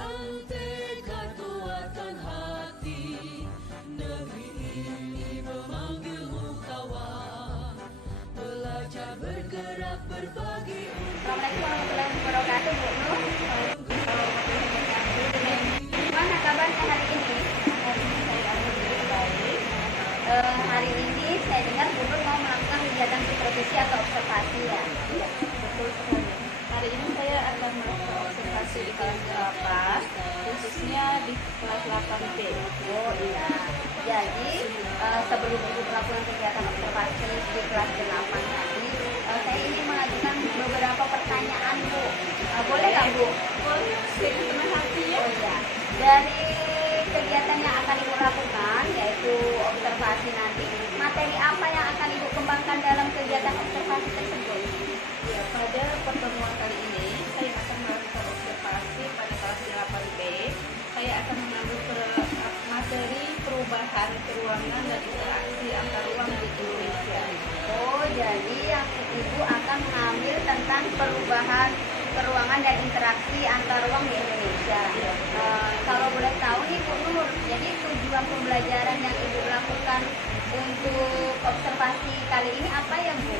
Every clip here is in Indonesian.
Yang tekad kuatkan hati, negeri ini memanggilmu kawan. Belajar bergerak berbagi. Assalamualaikum warahmatullahi wabarakatuh, Bu Nur. Gimana kabarnya hari ini? Hari ini saya alhamdulillah baik. Hari ini saya dengar Bu Nur mau melakukan kegiatan profesi atau observasi ya? Iya, betul sekali. Hari ini saya akan melakukan observasi di kelas 8, khususnya di kelas 8B. Oh iya. Jadi sebelum Ibu melakukan kegiatan observasi di kelas 8 tadi, saya ingin mengajukan beberapa pertanyaan, Bu. Boleh nggak, Bu? Boleh, dengan senang hati ya. Oh iya. Dari kegiatan yang akan Ibu lakukan, yaitu observasi nanti, materi apa yang akan Ibu kembangkan dalam kegiatan observasi tersebut? Ya, pada pertemuan kali ini saya akan melakukan observasi pada kelas 8B. Saya akan mengambil materi perubahan ruangan dan interaksi antar ruang di Indonesia. Oh, jadi yang Ibu akan mengambil tentang perubahan ruangan dan interaksi antar ruang di Indonesia. Kalau boleh tahu nih Bu Nur, jadi tujuan pembelajaran yang Ibu lakukan untuk observasi kali ini apa ya, Bu?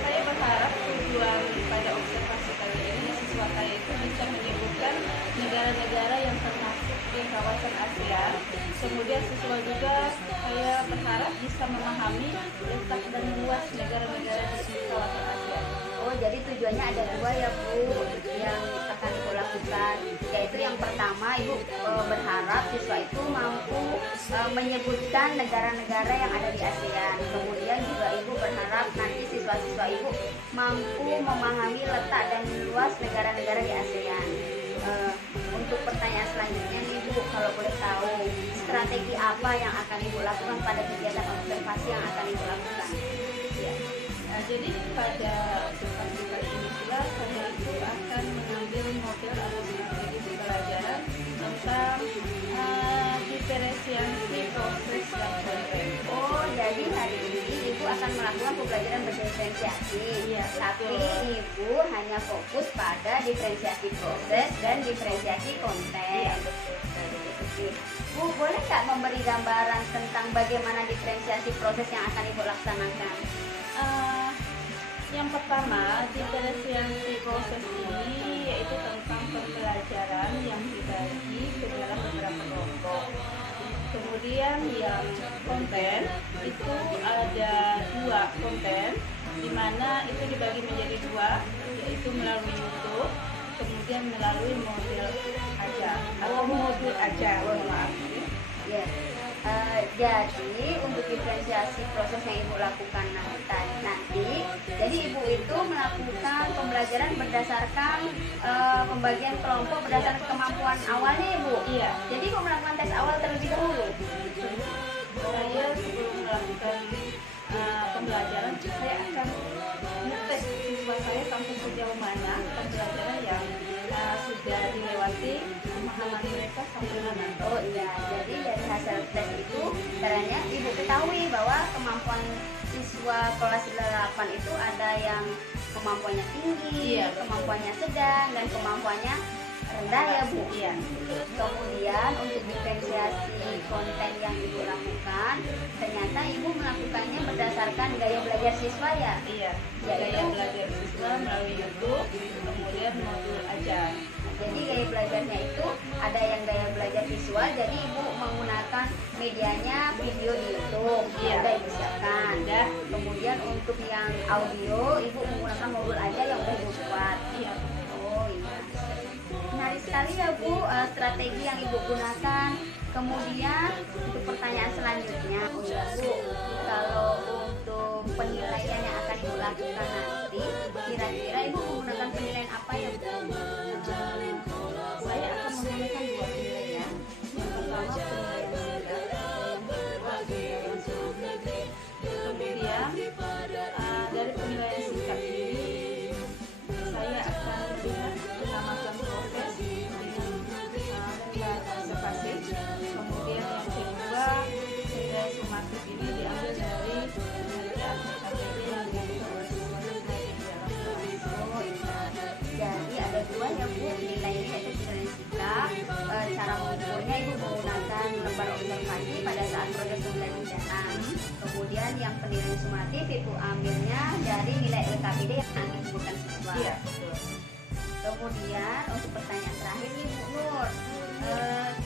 Saya berharap tujuan pada observasi kali ini siswa saya itu bisa menyebutkan negara-negara yang termasuk di kawasan ASEAN. Kemudian siswa juga saya berharap bisa memahami letak dan luas negara-negara di kawasan ASEAN. Oh, jadi tujuannya ada dua ya, Bu, yang akan Ibu lakukan. Yaitu yang pertama, Ibu berharap siswa itu mampu menyebutkan negara-negara yang ada di ASEAN. Kemudian juga Ibu berharap nanti siswa-siswa Ibu mampu memahami letak dan luas negara-negara di ASEAN. Untuk pertanyaan selanjutnya nih, Bu, kalau boleh tahu strategi apa yang akan Ibu lakukan pada kegiatan observasi yang akan Ibu lakukan? Ya. Jadi pada observasi kali ini pula saya itu akan mengambil model atau strategi pembelajaran tentang diferensiasi proses dan konten. Oh, jadi hari ini Ibu akan melakukan pembelajaran berdiferensiasi. Iya, Tapi betul. Ibu hanya fokus pada diferensiasi proses dan diferensiasi konten. Iya, betul sekali. Oke. Bu, boleh nggak memberi gambaran tentang bagaimana diferensiasi proses yang akan Ibu laksanakan? Yang pertama, diferensiasi proses ini yaitu tentang pembelajaran yang dibagi ke dalam beberapa kelompok. Kemudian yang konten itu ada dua konten, di mana itu dibagi menjadi dua, yaitu melalui YouTube, kemudian melalui model ajar atau modul ajar. Maaf. Ya. Jadi untuk diferensiasi proses yang Ibu lakukan nanti, jadi Ibu itu melakukan pembelajaran berdasarkan pembagian kelompok berdasarkan kemampuan awalnya, Ibu. Iya. Jadi Ibu melakukan tes awal terlebih dahulu. Saya sebelum melakukan pembelajaran, saya akan ngetes siswa saya sampai sejauh mana pembelajaran yang sudah dilewati, pemahaman mereka sampai mana. Oh iya, jadi dari hasil tes itu caranya Ibu ketahui bahwa kemampuan siswa kelas 8 itu ada yang kemampuannya tinggi, Iya, betul. kemampuannya sedang, dan kemampuannya rendah ya, Bu. Iya. Kemudian untuk diferensiasi konten yang Ibu lakukan, ternyata Ibu melakukannya berdasarkan gaya belajar siswa ya. Iya. Ya, Gaya itu. belajar siswa melalui YouTube, kemudian modul ajar. Jadi gaya belajarnya itu ada yang gaya belajar visual, jadi Ibu menggunakan medianya video di YouTube, Iya. udah Ibu siapkan. Udah. Kemudian untuk yang audio, Ibu menggunakan modul aja yang udah Ibu buat. Iya. Oh iya. Menarik sekali ya, Bu, strategi yang Ibu gunakan. Kemudian untuk pertanyaan selanjutnya, oh iya, Bu, kalau untuk penilaian yang akan Ibu lakukan nanti, kira-kira Ibu menggunakan penilaian apa ya, Bu? Saya akan menggunakan dua penilaian. Yang pertama penilaian singkat, yang kedua penilaian singkat. Kemudian dari penilaian singkat ini saya akan melihat pengamatan proses dengan observasi. Kemudian yang kedua nilai sumatif ini diambil dari penelitian KTP yang dilakukan oleh siswa di dalam kelas. Oh iya. Jadi ada dua yang proses pembelajaran. Kemudian yang penilaian sumatif Ibu ambilnya dari nilai LKPD yang akan disebutkan siswa. Iya, betul. Kemudian untuk pertanyaan terakhir nih Bu Nur,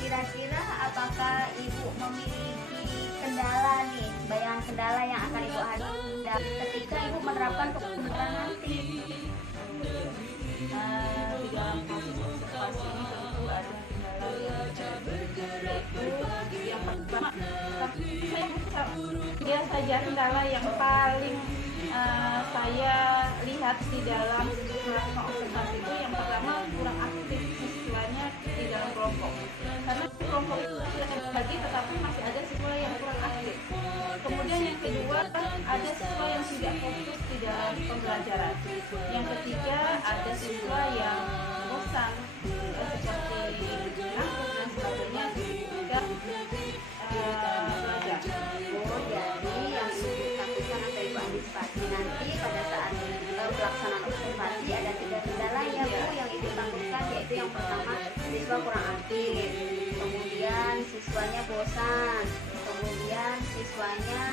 kira-kira apakah Ibu memiliki kendala nih, bayangan kendala yang akan Ibu hadapi ketika Ibu menerapkan pembelajaran nanti? Di dalam proses observasi ini tentu ada kendala yang pertama, dia saja kendala yang paling saya lihat di dalam melakukan observasi itu yang pertama kurang aktif siswanya di dalam kelompok, karena kelompok itu sudah terbagi tetapi masih ada siswa yang kurang aktif. Kemudian yang kedua ada siswa yang tidak fokus di dalam pembelajaran. Yang ketiga ada siswa yang bosan seperti ngantuk dan sebagainya ketika belajar. Oh, jadi yang Ibu takutkan atau Ibu antisipasi nanti pada saat pelaksanaan observasi ada 3 kendala ya Bu yang Ibu takutkan, yaitu yang pertama siswa kurang aktif, kemudian siswanya bosan, kemudian siswanya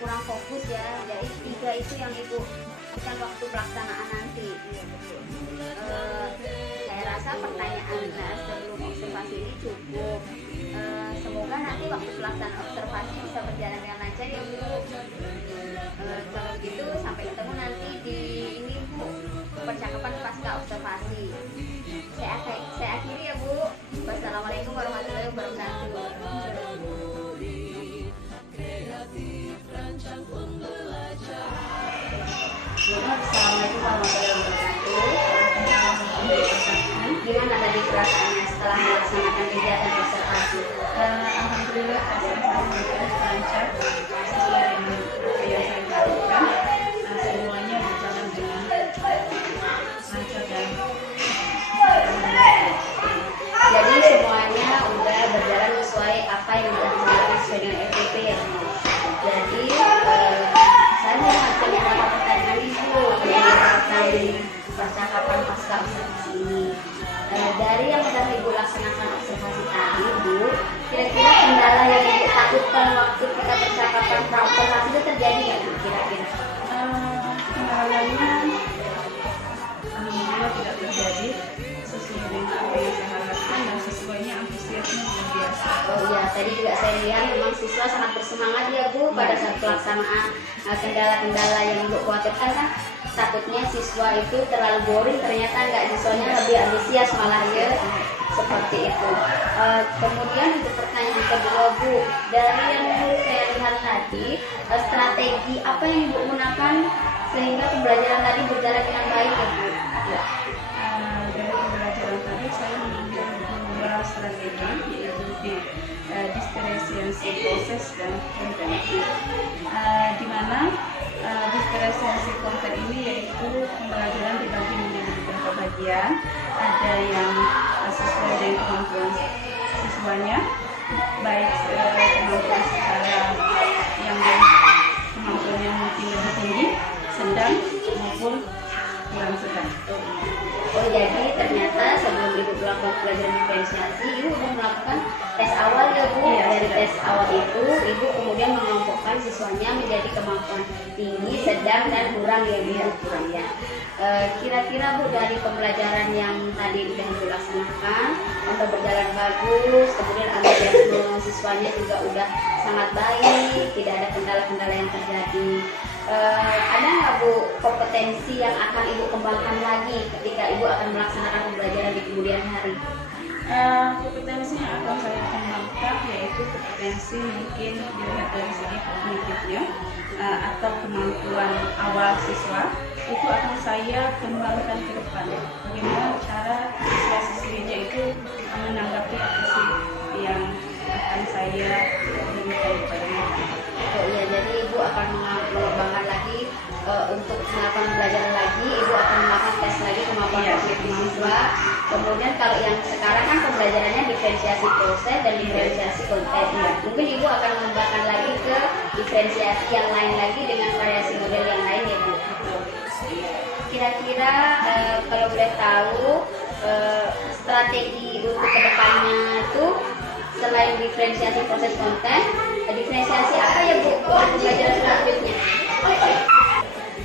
kurang fokus ya. Jadi 3 itu yang Ibu takutkan waktu pelaksanaan nanti. Saya rasa pertanyaan sebelum observasi ini cukup. Semoga nanti waktu pelaksanaan observasi bisa berjalan dengan lancar ya Bu. Kalau gitu sampai ketemu nanti di ini Bu, percakapan pasca observasi. Saya akhiri ya Bu. Wassalamualaikum warahmatullahi wabarakatuh. Assalamualaikum warahmatullahi wabarakatuh. Gimana tadi perasaannya setelah melaksanakan kegiatan observasi? Alhamdulillah lancar sesuai dengan apa yang saya lakukan. Semuanya berjalan dengan lancar dan jadi semuanya udah berjalan sesuai apa yang dilakukan sesuai dengan FPP ya Bu. Jadi saya mau ngajak beberapa pertanyaan Ibu dari percakapan pasca observasi ini. Dari yang sudah Ibu laksanakan observasi tadi Bu, kira-kira kendala yang Ibu takutkan waktu kita percakapan pra-observasi itu terjadi nggak Bu kira-kira? kendalanya alhamdulillah tidak terjadi, sesuai dengan apa yang saya harapkan dan sesuainya antusiasme luar biasa. Oh iya, tadi juga saya lihat memang siswa sangat bersemangat ya Bu pada saat pelaksanaan. Kendala-kendala yang Ibu khawatirkan kan takutnya siswa itu terlalu boring, ternyata enggak, siswanya lebih antusias malah ya, seperti itu. Kemudian untuk pertanyaan kedua Bu, dari yang saya lihat tadi, strategi apa yang Ibu gunakan sehingga pembelajaran tadi berjalan dengan baik ya Bu? Ya. Dari pembelajaran tadi saya mengambil 2 strategi, yaitu di diferensiasi proses dan konten. Di mana diferensiasi konten ini yaitu pembelajaran dibagi menjadi beberapa bagian. Ada yang sesuai dengan kemampuan siswanya, baik kemampuan secara yang kemampuannya mungkin lebih tinggi, sedang maupun kurang sedang. Oh jadi ternyata sebelum Ibu melakukan pelajaran diferensiasi, Ibu sudah melakukan tes awal ya Bu. Iya, dari tes awal itu Ibu kemudian mengelompokkan siswanya menjadi kemampuan tinggi, sedang, dan kurang ya Bu. Kurang ya. Kira-kira Bu dari pembelajaran yang tadi sudah Ibu laksanakan sudah berjalan bagus, kemudian antusiasme siswanya juga udah sangat baik, tidak ada kendala-kendala yang terjadi. Ada nggak Bu kompetensi yang akan Ibu kembangkan lagi ketika Ibu akan melaksanakan pembelajaran di kemudian hari? Kompetensi yang akan saya kembangkan yaitu kompetensi mungkin dilihat dari segi kognitifnya atau kemampuan awal siswa, itu akan saya kembangkan ke depan. Bagaimana cara siswa-siswinya itu menanggapi apa sih yang akan saya berikan kepada mereka. Oh iya, jadi Ibu akan mengembangkan lagi untuk melakukan pembelajaran lagi, Ibu akan melakukan tes lagi kemampuan kognitif siswa. Kemudian kalau yang sekarang kan pembelajarannya diferensiasi proses dan diferensiasi konten. Mungkin Ibu akan mengembangkan lagi ke diferensiasi yang lain lagi dengan variasi model yang lain ya Bu. Kira-kira kalau boleh tahu strategi untuk kedepannya itu selain diferensiasi proses konten, diferensiasi apa ya Bu pembelajaran selanjutnya?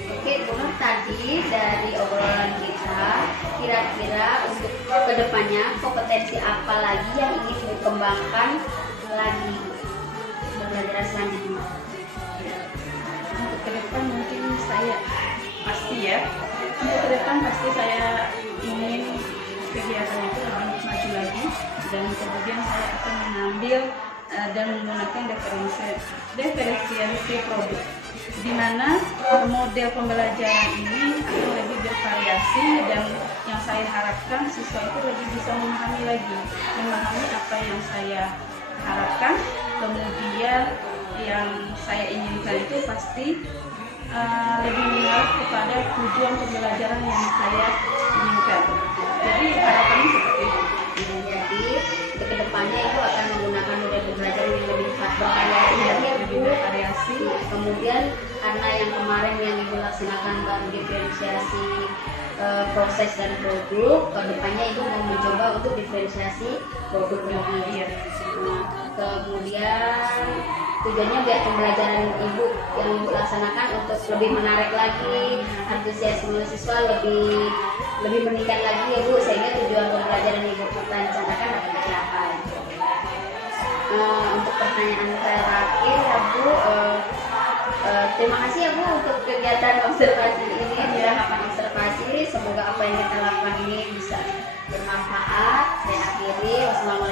Oke Bu, tadi dari obrolan kita, kira-kira untuk kedepannya kompetensi apa lagi yang ingin dikembangkan lagi pembelajaran selanjutnya? Untuk ke depan mungkin saya pasti ya. Untuk ke depan pasti saya ingin kegiatan itu lebih maju lagi, dan kemudian saya akan mengambil dan menggunakan diferensiasi produk, di mana model pembelajaran ini akan lebih bervariasi, dan yang saya harapkan siswa itu lebih bisa memahami apa yang saya harapkan. Kemudian yang saya inginkan itu pasti lebih mengarah kepada tujuan pembelajaran yang saya inginkan. Jadi harapannya seperti itu. Jadi untuk kedepannya itu akan menggunakan model pembelajaran yang lebih bervariasi. Kemudian karena yang kemarin yang Ibu laksanakan baru diferensiasi proses dan produk, kedepannya Ibu mau mencoba untuk diferensiasi produk lagi. Kemudian tujuannya biar pembelajaran Ibu yang Ibu laksanakan untuk lebih menarik lagi, antusiasme siswa lebih meningkat lagi ya Bu, sehingga tujuan pembelajaran Ibu rencanakan dapat tercapai. Untuk pertanyaan terakhir ya Bu, terima kasih ya Bu untuk kegiatan observasi ini, harapan observasi. Semoga apa yang kita lakukan ini bisa bermanfaat. Saya akhiri. Wassalamualaikum